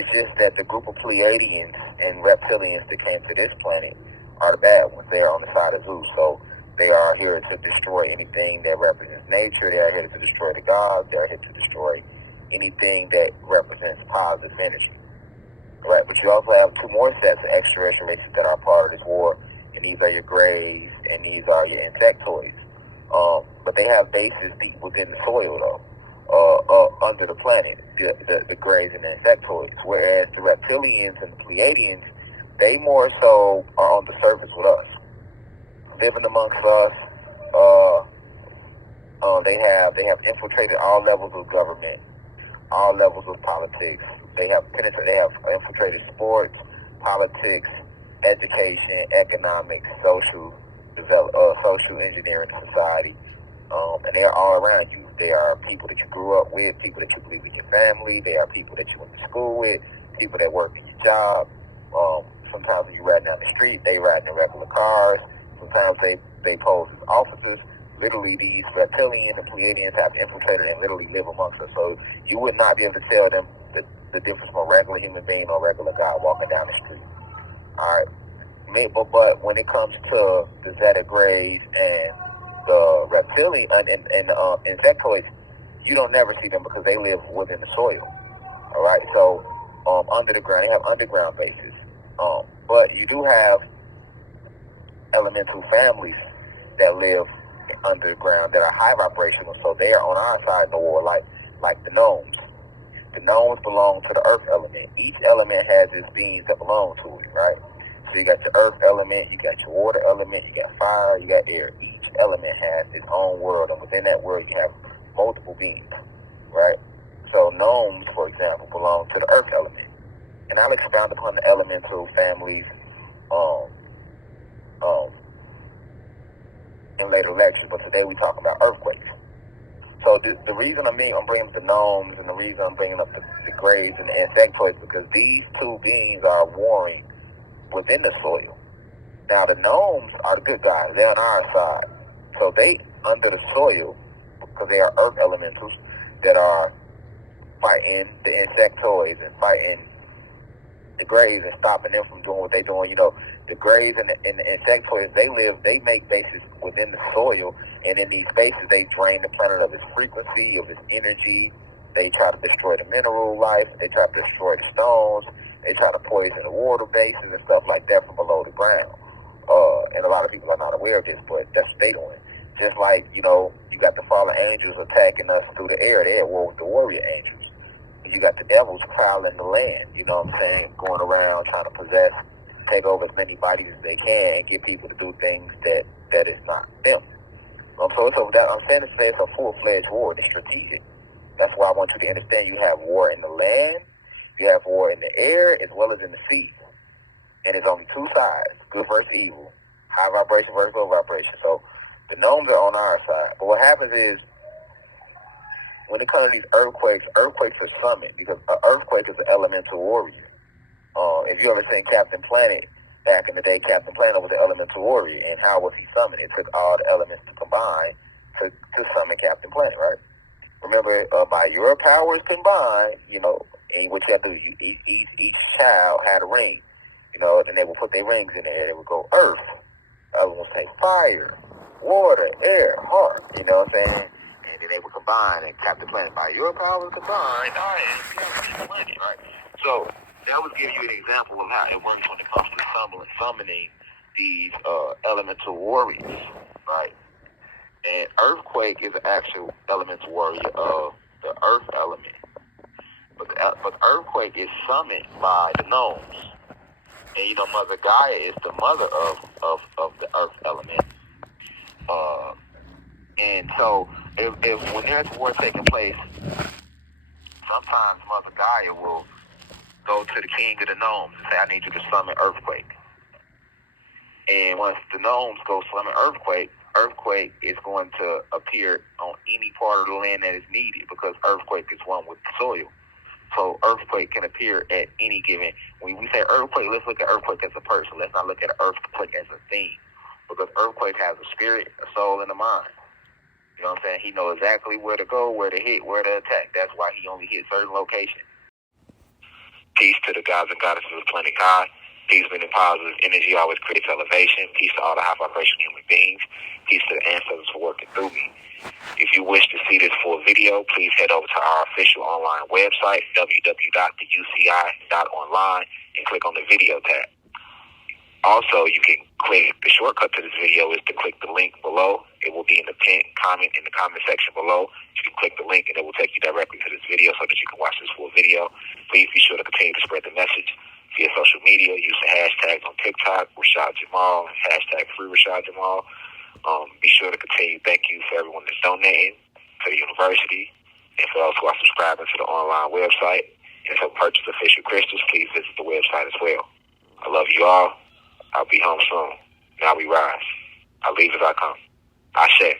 It's just that the group of Pleiadians and reptilians that came to this planet are the bad ones. They are on the side of Zeus. So they are here to destroy anything that represents nature. They are here to destroy the gods. They are here to destroy anything that represents positive energy. Right, but you also have two more sets of extraterrestrial races that are part of this war, and these are your grays, and these are your insectoids. But they have bases deep within the soil, though, under the planet, the grays and the insectoids, whereas the reptilians and the Pleiadians, they more so are on the surface with us, living amongst us. They have infiltrated all levels of government, all levels of politics. They have infiltrated sports, politics, education, economics, social engineering, society, and they are all around you. They are people that you grew up with, people that you believe in your family. They are people that you went to school with, people that work in your job. Sometimes when you ride down the street, they ride in regular cars. Sometimes they pose as officers. Literally, these reptilians and Pleiadians have infiltrated and literally live amongst us. So you would not be able to tell them the difference from a regular human being or a regular guy walking down the street. All right. But when it comes to the Zeta Grays and the reptilian and insectoids, you don't never see them because they live within the soil. All right. So under the ground, they have underground bases. But you do have elemental families that live underground that are high vibrational, so they are on our side of the war, like the gnomes. The gnomes belong to the earth element. Each element has its beings that belong to it, right? So you got your earth element, you got your water element, you got fire, you got air. Each element has its own world, and within that world you have multiple beings, right? So gnomes, for example, belong to the earth element. And I'll expound upon the elemental families in later lectures, but today we're talking about earthquakes. So the reason I'm bringing up the gnomes and the reason I'm bringing up the graves and the insectoids, because these two beings are warring within the soil. Now the gnomes are the good guys. They're on our side. So they under the soil, because they are earth elementals that are fighting the insectoids and fighting the graves and stopping them from doing what they're doing. You know, the graves and the insectoids, they make bases within the soil, and in these spaces they drain the planet of its frequency, of its energy. They try to destroy the mineral life. They try to destroy the stones. They try to poison the water bases and stuff like that from below the ground. And a lot of people are not aware of this, but that's what they doing. Just like, you know, you got the fallen angels attacking us through the air. They're at war with the warrior angels. And you got the devils prowling the land, you know what I'm saying, going around trying to possess, take over as many bodies as they can and get people to do things that is not them. So it's over that. I'm saying it's a full-fledged war. It's strategic. That's why I want you to understand you have war in the land, you have war in the air, as well as in the sea. And it's only two sides, good versus evil, high vibration versus low vibration. So the gnomes are on our side. But what happens is, when it comes to these earthquakes are summoned, because an earthquake is an elemental warrior. If you ever seen Captain Planet, back in the day, Captain Planet was an elemental warrior. And how was he summoned? It took all the elements to combine to summon Captain Planet, right? Remember, by your powers combined, you know, and what you have to do, each child had a ring. You know, and they would put their rings in there. They would go earth. The other ones say fire, water, air, heart. You know what I'm saying? And then they would combine and Captain Planet. By your powers combined, right? So that would give you an example of how it works when it comes to summoning these elemental warriors, right? And earthquake is an actual elemental warrior of the earth element, but earthquake is summoned by the gnomes. And you know, Mother Gaia is the mother of the earth element. And so if when there's war taking place, sometimes Mother Gaia will go to the king of the gnomes and say, I need you to summon earthquake. And once the gnomes go summon earthquake is going to appear on any part of the land that is needed, because earthquake is one with the soil. So earthquake can appear at any given. When we say earthquake, let's look at earthquake as a person. Let's not look at earthquake as a thing, because earthquake has a spirit, a soul, and a mind. You know what I'm saying? He knows exactly where to go, where to hit, where to attack. That's why he only hits certain locations. Peace to the gods and goddesses of planet God. Peace, meaning positive energy always creates elevation. Peace to all the high vibrational human beings. Peace to the ancestors for working through me. If you wish to see this full video, please head over to our official online website, www.theuci.online, and click on the video tab. Also, you can click, the shortcut to this video is to click the link below. It will be in the pinned comment in the comment section below. You can click the link and it will take you directly to this video so that you can watch this full video. Please be sure to continue to spread the message via social media. Use the hashtags on TikTok, Rashad Jamal, hashtag free Rashad Jamal. Be sure to continue. Thank you for everyone that's donating to the university and for those who are subscribing to the online website. And to purchase official crystals, please visit the website as well. I love you all. I'll be home soon. Now we rise. I leave as I come. Ashe.